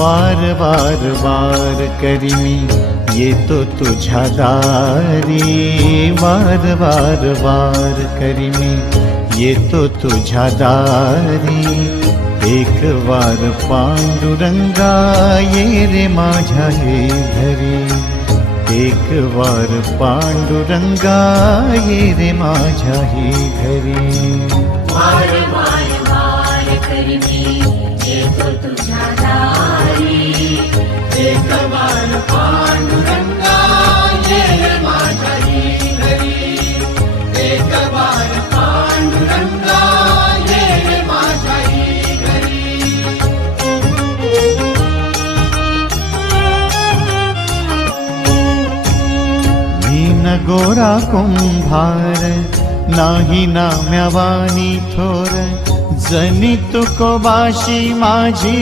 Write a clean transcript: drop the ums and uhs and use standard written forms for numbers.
वार वार वार करी मी येतो तुझ्या दारी, वार वार वार करी मी येतो तुझ्या दारी. एक वार पांडुरंगा ये रे माझ्या हे घरी, एक वार पांडुरंगा ये रे माझ्या हे घरी. वार वार वार करी मी येतो तुझ्या दारी, एक वार पांडुरंगा ये रे माझ्या ही घरी, एक वार पांडुरंगा ये रे माझ्या ही घरी. मी न गोरा कुंभार नाही नाम्यावानी थोर, जनी तुकोबाशी माझी